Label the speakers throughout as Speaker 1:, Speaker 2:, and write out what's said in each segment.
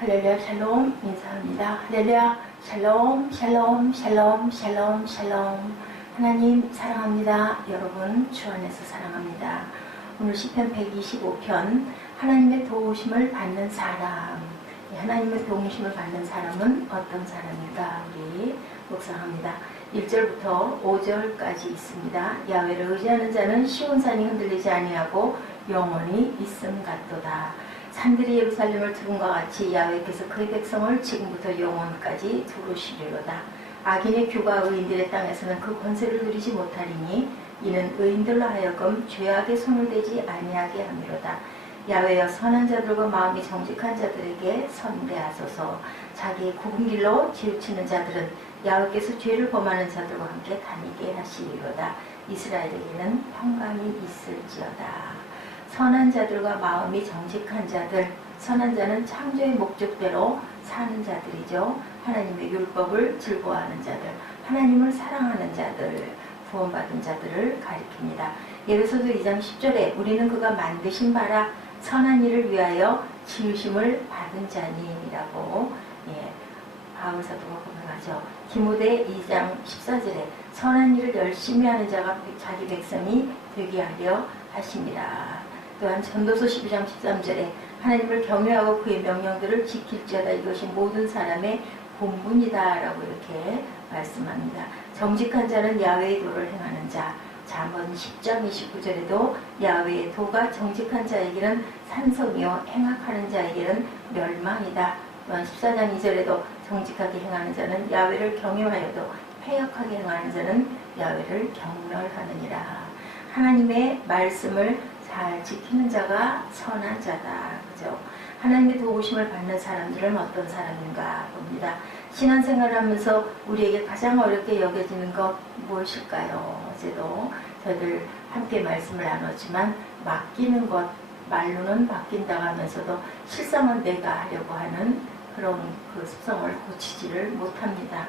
Speaker 1: 할렐루야 샬롬 인사합니다. 할렐루야 샬롬 샬롬 샬롬 샬롬 샬롬 하나님 사랑합니다. 여러분 주 안에서 사랑합니다. 오늘 시편 125편 하나님의 도우심을 받는 사람 예, 하나님의 도우심을 받는 사람은 어떤 사람인가 우리 묵상합니다. 1절부터 5절까지 있습니다. 야외를 의지하는 자는 시온 산이 흔들리지 아니하고 영원히 있음 같도다. 산들이 예루살렘을 두른과 같이 야훼께서 그의 백성을 지금부터 영원까지 두르시리로다. 악인의 규가 의인들의 땅에서는 그 권세를 누리지 못하리니 이는 의인들로 하여금 죄악의 손을 대지 아니하게 함이로다. 야외여 선한 자들과 마음이 정직한 자들에게 선대하소서. 자기의 굽은 길로 치우치는 자들은 야훼께서 죄를 범하는 자들과 함께 다니게 하시리로다. 이스라엘에게는 평강이 있을지어다. 선한 자들과 마음이 정직한 자들, 선한 자는 창조의 목적대로 사는 자들이죠. 하나님의 율법을 즐거워하는 자들, 하나님을 사랑하는 자들, 구원받은 자들을 가리킵니다. 예배소도 2장 10절에 우리는 그가 만드신 바라 선한 일을 위하여 지으심을 받은 자니라고 예, 바울사도가 고백하죠. 디모데 2장 14절에 선한 일을 열심히 하는 자가 자기 백성이 되게 하려 하십니다. 또한 전도서 12장 13절에 하나님을 경외하고 그의 명령들을 지킬지어다 이것이 모든 사람의 본분이다 라고 이렇게 말씀합니다. 정직한 자는 야외의 도를 행하는 자. 잠언 10장 29절에도 야외의 도가 정직한 자에게는 산성이요 행악하는 자에게는 멸망이다. 또한 14장 2절에도 정직하게 행하는 자는 야외를 경외하여도 패역하게 행하는 자는 야외를 경멸하느니라. 하나님의 말씀을 잘 지키는 자가 선한 자다. 그죠? 하나님의 도우심을 받는 사람들은 어떤 사람인가 봅니다. 신앙생활을 하면서 우리에게 가장 어렵게 여겨지는 것 무엇일까요? 어제도 저희들 함께 말씀을 나눴지만 맡기는 것, 말로는 맡긴다고 하면서도 실상은 내가 하려고 하는 그런 그 습성을 고치지를 못합니다.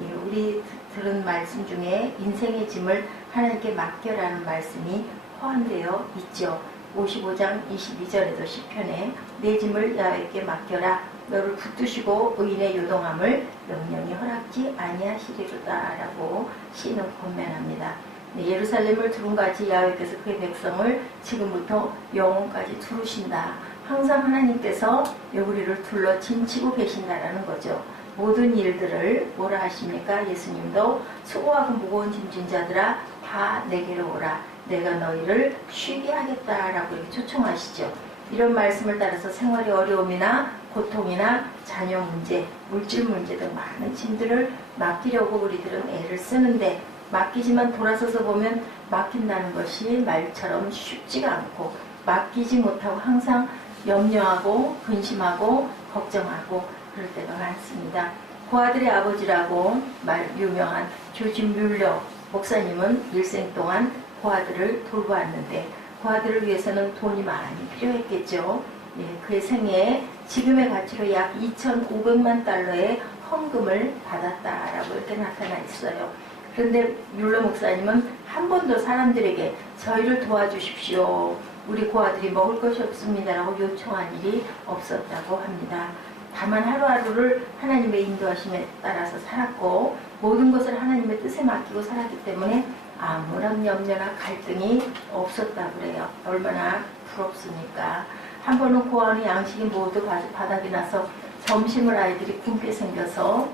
Speaker 1: 예, 우리 들은 말씀 중에 인생의 짐을 하나님께 맡겨라는 말씀이 포함되어 있죠. 55장 22절에도 시편에 내 짐을 야외께 맡겨라 너를 붙드시고 의인의 요동함을 영영이 허락지 아니하시리로다라고 시는 권면합니다. 네, 예루살렘을 두run같이 야외께서 그의 백성을 지금부터 영원까지 두르신다. 항상 하나님께서 우리를 둘러 짐치고 계신다라는 거죠. 모든 일들을 뭐라 하십니까? 예수님도 수고하고 무거운 짐진 자들아 다 내게로 오라. 내가 너희를 쉬게 하겠다라고 이렇게 초청하시죠. 이런 말씀을 따라서 생활의 어려움이나 고통이나 자녀 문제, 물질 문제 등 많은 짐들을 맡기려고 우리들은 애를 쓰는데 맡기지만 돌아서서 보면 맡긴다는 것이 말처럼 쉽지가 않고 맡기지 못하고 항상 염려하고 근심하고 걱정하고 그럴 때가 많습니다. 고아들의 아버지라고 말 유명한 조지 뮬러 목사님은 일생 동안 고아들을 돌보았는데 고아들을 위해서는 돈이 많이 필요했겠죠. 예, 그의 생애에 지금의 가치로 약 2,500만 달러의 헌금을 받았다라고 이렇게 나타나 있어요. 그런데 뮬러 목사님은 한 번도 사람들에게 저희를 도와주십시오. 우리 고아들이 먹을 것이 없습니다라고 요청한 일이 없었다고 합니다. 다만 하루하루를 하나님의 인도하심에 따라서 살았고 모든 것을 하나님의 뜻에 맡기고 살았기 때문에 아무런 염려나 갈등이 없었다 그래요. 얼마나 부럽습니까? 한 번은 고아는 양식이 모두 바닥이 나서 점심을 아이들이 굶게 생겨서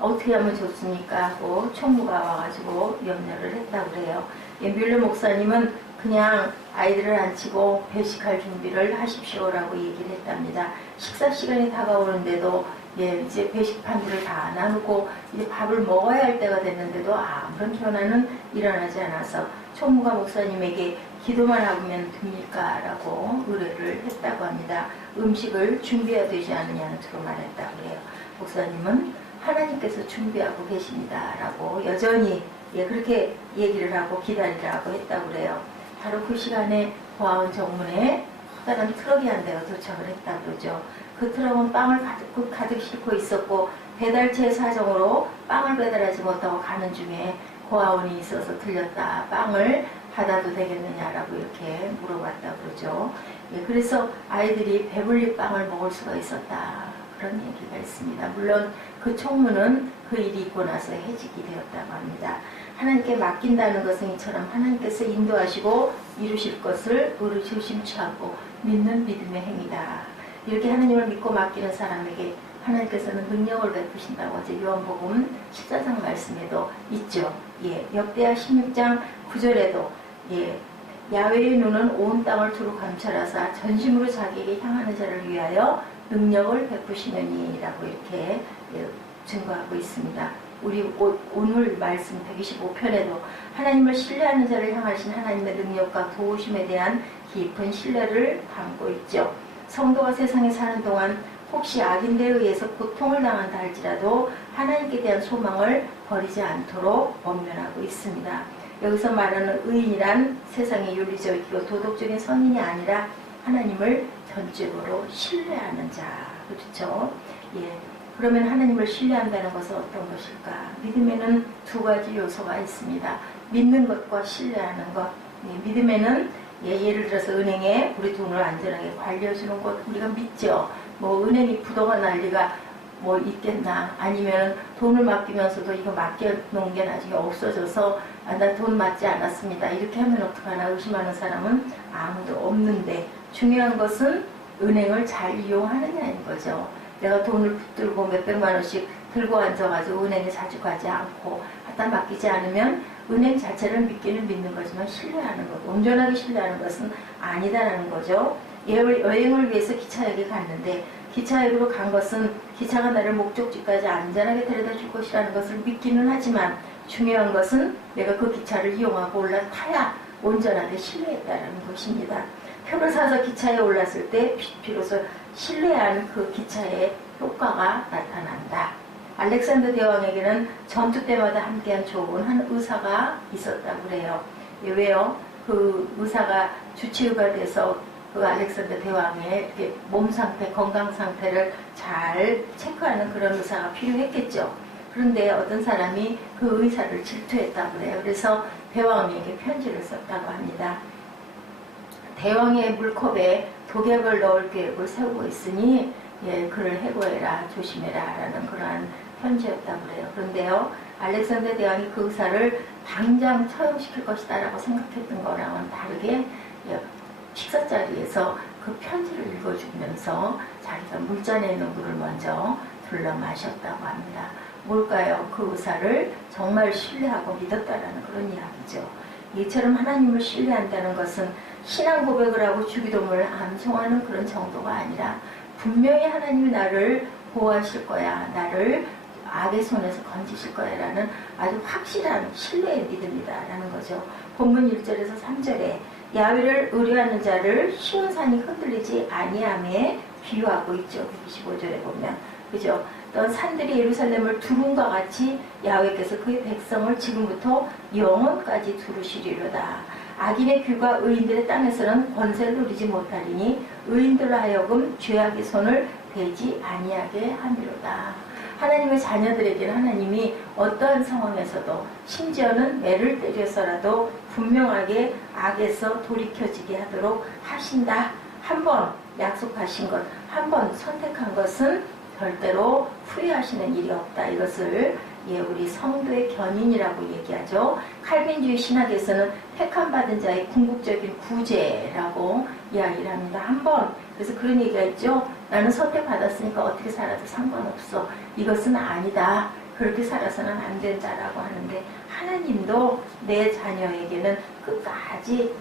Speaker 1: 어떻게 하면 좋습니까? 하고 총무가 와가지고 염려를 했다 그래요. 예, 뮬러 목사님은 그냥 아이들을 앉히고 배식할 준비를 하십시오라고 얘기를 했답니다. 식사 시간이 다가오는데도 예, 이제 배식판들을 다 나누고 이제 밥을 먹어야 할 때가 됐는데도 아무런 변화는 일어나지 않아서 총무가 목사님에게 기도만 하면 됩니까라고 의뢰를 했다고 합니다. 음식을 준비해야 되지 않느냐는 투로 말했다고 해요. 목사님은 하나님께서 준비하고 계십니다라고 여전히 예, 그렇게 얘기를 하고 기다리라고 했다고 그래요. 바로 그 시간에 고아원 정문에 커 다란 트럭이 한 대가 도착을 했다 그러죠. 그 트럭은 빵을 가득, 가득 싣고 있었고 배달체 사정으로 빵을 배달하지 못하고 가는 중에 고아원이 있어서 들렸다. 빵을 받아도 되겠느냐라고 이렇게 물어봤다 그러죠. 예, 그래서 아이들이 배불리 빵을 먹을 수가 있었다. 그런 얘기가 있습니다. 물론 그 총무는 그 일이 있고 나서 해직이 되었다고 합니다. 하나님께 맡긴다는 것은 이처럼 하나님께서 인도하시고 이루실 것을 의르시심 취하고 믿는 믿음의 행위다. 이렇게 하나님을 믿고 맡기는 사람에게 하나님께서는 능력을 베푸신다고 어제 요한복음 14장 말씀에도 있죠. 예, 역대하 16장 9절에도 예, 야외의 눈은 온 땅을 두루 감찰하사 전심으로 자기에게 향하는 자를 위하여 능력을 베푸시느니라고 이렇게 예, 증거하고 있습니다. 우리 오, 오늘 말씀 125편에도 하나님을 신뢰하는 자를 향하신 하나님의 능력과 도우심에 대한 깊은 신뢰를 담고 있죠. 성도가 세상에 사는 동안 혹시 악인들에 의해서 고통을 당한다 할지라도 하나님께 대한 소망을 버리지 않도록 원면하고 있습니다. 여기서 말하는 의인이란 세상의 윤리적이고 도덕적인 선인이 아니라 하나님을 전적으로 신뢰하는 자. 그렇죠? 예. 그러면 하나님을 신뢰한다는 것은 어떤 것일까? 믿음에는 두 가지 요소가 있습니다. 믿는 것과 신뢰하는 것. 예, 믿음에는 예, 예를 들어서 은행에 우리 돈을 안전하게 관리해주는 것 우리가 믿죠. 뭐 은행이 부도가 날 리가 뭐 있겠나 아니면 돈을 맡기면서도 이거 맡겨놓은 게 나중에 없어져서 아, 나 돈 맞지 않았습니다. 이렇게 하면 어떡하나 의심하는 사람은 아무도 없는데 중요한 것은 은행을 잘 이용하느냐인 거죠. 내가 돈을 붙들고 몇백만 원씩 들고 앉아가지고 은행에 자주 가지 않고 갖다 맡기지 않으면 은행 자체를 믿기는 믿는 거지만 신뢰하는 것, 온전하게 신뢰하는 것은 아니다라는 거죠. 여행을 위해서 기차역에 갔는데 기차역으로 간 것은 기차가 나를 목적지까지 안전하게 데려다 줄 것이라는 것을 믿기는 하지만 중요한 것은 내가 그 기차를 이용하고 올라타야 온전하게 신뢰했다는 것입니다. 표를 사서 기차에 올랐을 때 비로소 신뢰한 그 기차의 효과가 나타난다. 알렉산더 대왕에게는 전투 때마다 함께한 좋은 한 의사가 있었다고 그래요. 예, 왜요? 그 의사가 주치의가 돼서 그 알렉산더 대왕의 몸 상태, 건강 상태를 잘 체크하는 그런 의사가 필요했겠죠. 그런데 어떤 사람이 그 의사를 질투했다고 그래요. 그래서 대왕에게 편지를 썼다고 합니다. 대왕의 물컵에 독약을 넣을 계획을 세우고 있으니 예, 그를 해고해라 조심해라 라는 그러한 편지였다고 그래요. 그런데요 알렉산더 대왕이 그 의사를 당장 처형시킬 것이다 라고 생각했던 거랑은 다르게 예, 식사 자리에서 그 편지를 읽어주면서 자기가 물잔에 있는 물을 먼저 둘러 마셨다고 합니다. 뭘까요? 그 의사를 정말 신뢰하고 믿었다라는 그런 이야기죠. 이처럼 하나님을 신뢰한다는 것은 신앙 고백을 하고 주기도문을 암송하는 그런 정도가 아니라 분명히 하나님이 나를 보호하실 거야. 나를 악의 손에서 건지실 거야라는 아주 확실한 신뢰의 믿음이다라는 거죠. 본문 1절에서 3절에 야외를 의뢰하는 자를 쉬운 산이 흔들리지 아니함에 비유하고 있죠. 25절에 보면. 그죠? 또 산들이 예루살렘을 두른과 같이 야외께서 그의 백성을 지금부터 영원까지 두르시리로다. 악인의 귀가 의인들의 땅에서는 권세를 누리지 못하리니 의인들로 하여금 죄악의 손을 대지 아니하게 함이로다. 하나님의 자녀들에게는 하나님이 어떠한 상황에서도 심지어는 매를 때려서라도 분명하게 악에서 돌이켜지게 하도록 하신다. 한 번 약속하신 것, 한 번 선택한 것은 절대로 후회하시는 일이 없다. 이것을 예, 우리 성도의 견인이라고 얘기하죠. 칼빈주의 신학에서는 택함받은 자의 궁극적인 구제라고 이야기를 합니다. 한 번. 그래서 그런 얘기가 있죠. 나는 선택받았으니까 어떻게 살아도 상관없어. 이것은 아니다. 그렇게 살아서는 안 된다라고 하는데 하나님도 내 자녀에게는 끝까지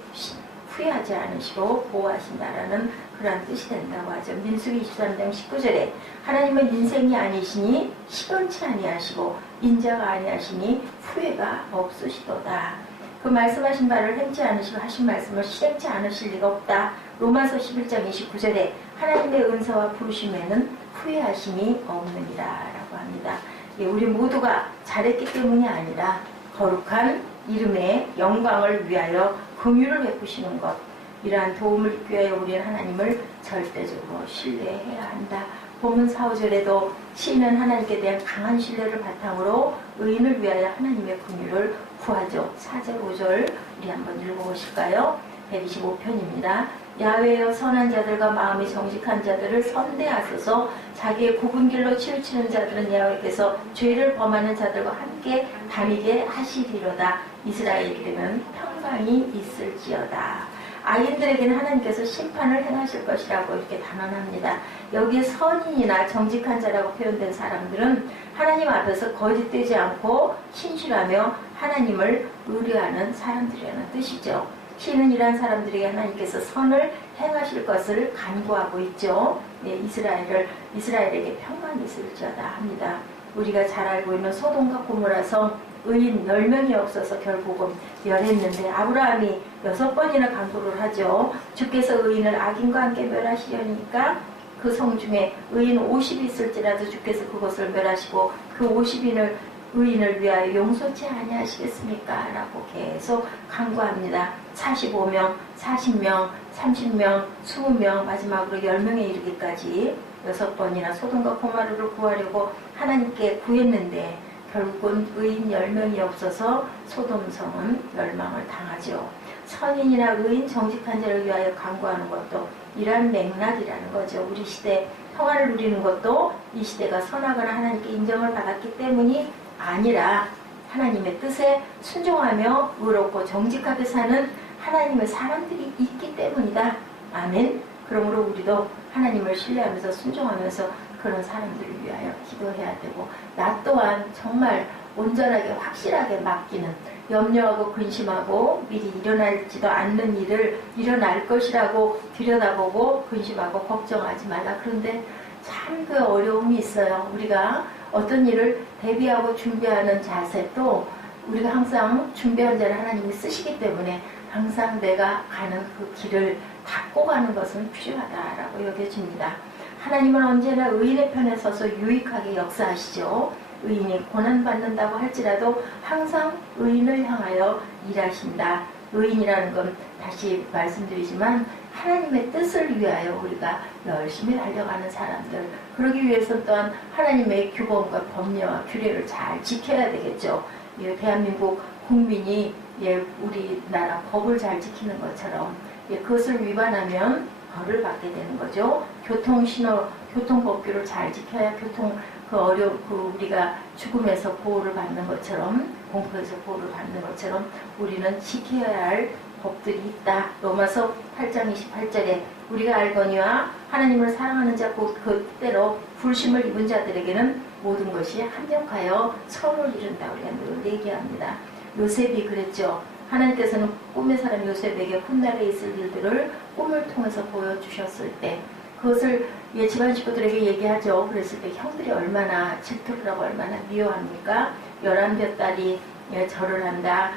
Speaker 1: 후회하지 않으시고 보호하신다라는 그러한 뜻이 된다고 하죠. 민수기 23장 19절에 하나님은 인생이 아니시니 시건치 아니하시고 인자가 아니하시니 후회가 없으시도다. 그 말씀하신 바를 행치 않으시고 하신 말씀을 실행치 않으실 리가 없다. 로마서 11장 29절에 하나님의 은사와 부르심에는 후회하심이 없느니라 라고 합니다. 예, 우리 모두가 잘했기 때문이 아니라 거룩한 이름의 영광을 위하여 긍휼을 베푸시는 것 이러한 도움을 입기 위하여 우리는 하나님을 절대적으로 신뢰해야 한다. 본문 4, 5절에도 시인은 하나님께 대한 강한 신뢰를 바탕으로 의인을 위하여 하나님의 긍휼을 구하죠. 4절, 5절 우리 한번 읽어보실까요? 125편입니다. 야외의 선한 자들과 마음이 정직한 자들을 선대하소서 자기의 굽은 길로 치우치는 자들은 야외께서 죄를 범하는 자들과 함께 다니게 하시리로다 이스라엘 이름은 평강이 있을지어다 아이들에게는 하나님께서 심판을 행하실 것이라고 이렇게 단언합니다. 여기에 선인이나 정직한 자라고 표현된 사람들은 하나님 앞에서 거짓되지 않고 신실하며 하나님을 의뢰하는 사람들이라는 뜻이죠. 신은 이러한 사람들에게 하나님께서 선을 행하실 것을 간구하고 있죠. 네, 이스라엘을 이스라엘에게 평강이 있을지어다 합니다. 우리가 잘 알고 있는 소돔과 고모라서 의인 10명이 없어서 결국은 멸했는데 아브라함이 여섯 번이나 강도를 하죠. 주께서 의인을 악인과 함께 멸하시려니까 그 성 중에 의인 50이 있을지라도 주께서 그것을 멸하시고 그 50인을 의인을 위하여 용서치 아니하시겠습니까? 라고 계속 강구합니다. 45명, 40명, 30명, 20명, 마지막으로 10명에 이르기까지 여섯 번이나 소돔과 고마르를 구하려고 하나님께 구했는데 결국은 의인 10명이 없어서 소돔성은 멸망을 당하죠. 선인이나 의인 정직한 자를 위하여 강구하는 것도 이러한 맥락이라는 거죠. 우리 시대 평화를 누리는 것도 이 시대가 선하거나 하나님께 인정을 받았기 때문이 아니라 하나님의 뜻에 순종하며 의롭고 정직하게 사는 하나님의 사람들이 있기 때문이다. 아멘. 그러므로 우리도 하나님을 신뢰하면서 순종하면서 그런 사람들을 위하여 기도해야 되고 나 또한 정말 온전하게 확실하게 맡기는 염려하고 근심하고 미리 일어날지도 않는 일을 일어날 것이라고 들여다보고 근심하고 걱정하지 말라. 그런데 참 그 어려움이 있어요. 우리가 어떤 일을 대비하고 준비하는 자세도 우리가 항상 준비한 자를 하나님이 쓰시기 때문에 항상 내가 가는 그 길을 닦고 가는 것은 필요하다라고 여겨집니다. 하나님은 언제나 의인의 편에 서서 유익하게 역사하시죠. 의인이 고난받는다고 할지라도 항상 의인을 향하여 일하신다. 의인이라는 건 다시 말씀드리지만 하나님의 뜻을 위하여 우리가 열심히 달려가는 사람들. 그러기 위해서 또한 하나님의 규범과 법례와 규례를 잘 지켜야 되겠죠. 예, 대한민국 국민이 예, 우리나라 법을 잘 지키는 것처럼 예, 그것을 위반하면 벌을 받게 되는 거죠. 교통 신호, 교통 법규를 잘 지켜야 교통 그 어려 그 우리가 죽음에서 보호를 받는 것처럼 공포에서 보호를 받는 것처럼 우리는 지켜야 할 법들이 있다. 로마서 8장 28절에 우리가 알거니와 하나님을 사랑하는 자 곧 그때로 불심을 입은 자들에게는 모든 것이 합력하여 선을 이룬다. 우리가 늘 얘기합니다. 요셉이 그랬죠. 하나님께서는 꿈의 사람 요셉에게 훗날에 있을 일들을 꿈을 통해서 보여주셨을 때 그것을 예, 집안 식구들에게 얘기하죠. 그랬을 때 형들이 얼마나 질투를 하고 얼마나 미워합니까? 열한 딸이 예, 절을 한다.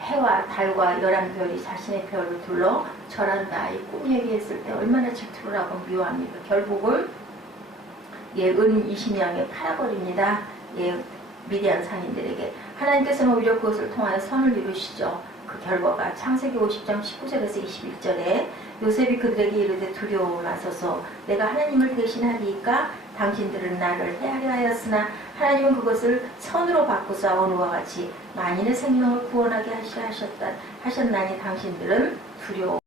Speaker 1: 해와 달과 열한 별이 자신의 별을 둘러 절한다. 이 꿈 얘기했을 때 얼마나 질투를 하고 미워합니까? 결국은 예, 은 20명에 팔아버립니다. 예, 미디안 상인들에게. 하나님께서는 오히려 그것을 통하여 선을 이루시죠. 그 결과가 창세기 50장 19절에서 21절에 요셉이 그들에게 이르되 두려워하소서 내가 하나님을 대신하리이까 당신들은 나를 해하려 하였으나 하나님은 그것을 선으로 바꾸사 오늘과 같이 만인의 생명을 구원하게 하시라 하셨다 하셨나니 당신들은 두려워